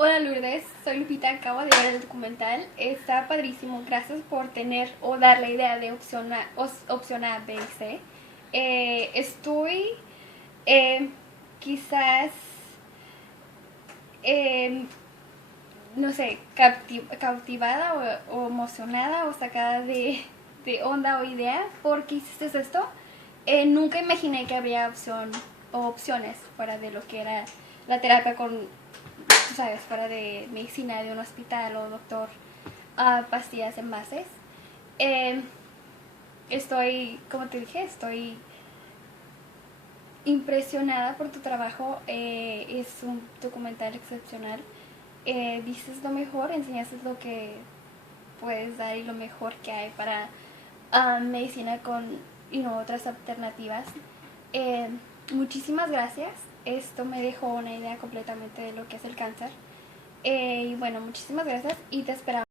Hola Lourdes, soy Lupita, acabo de ver el documental, está padrísimo, gracias por tener o dar la idea de opción A, B y C. Estoy eh, quizás, eh, no sé, cautivada o emocionada o sacada de onda o idea porque hiciste esto. Nunca imaginé que habría opción o opciones fuera de lo que era la terapia con, tú sabes, fuera de medicina de un hospital o doctor, pastillas envases. Eh, Estoy, como te dije, estoy impresionada por tu trabajo. Es un documental excepcional. Dices lo mejor, enseñaste lo que puedes dar y lo mejor que hay para medicina con otras alternativas. Eh, Muchísimas gracias. Esto me dejó una idea completamente de lo que es el cáncer. Y bueno, muchísimas gracias y te esperamos.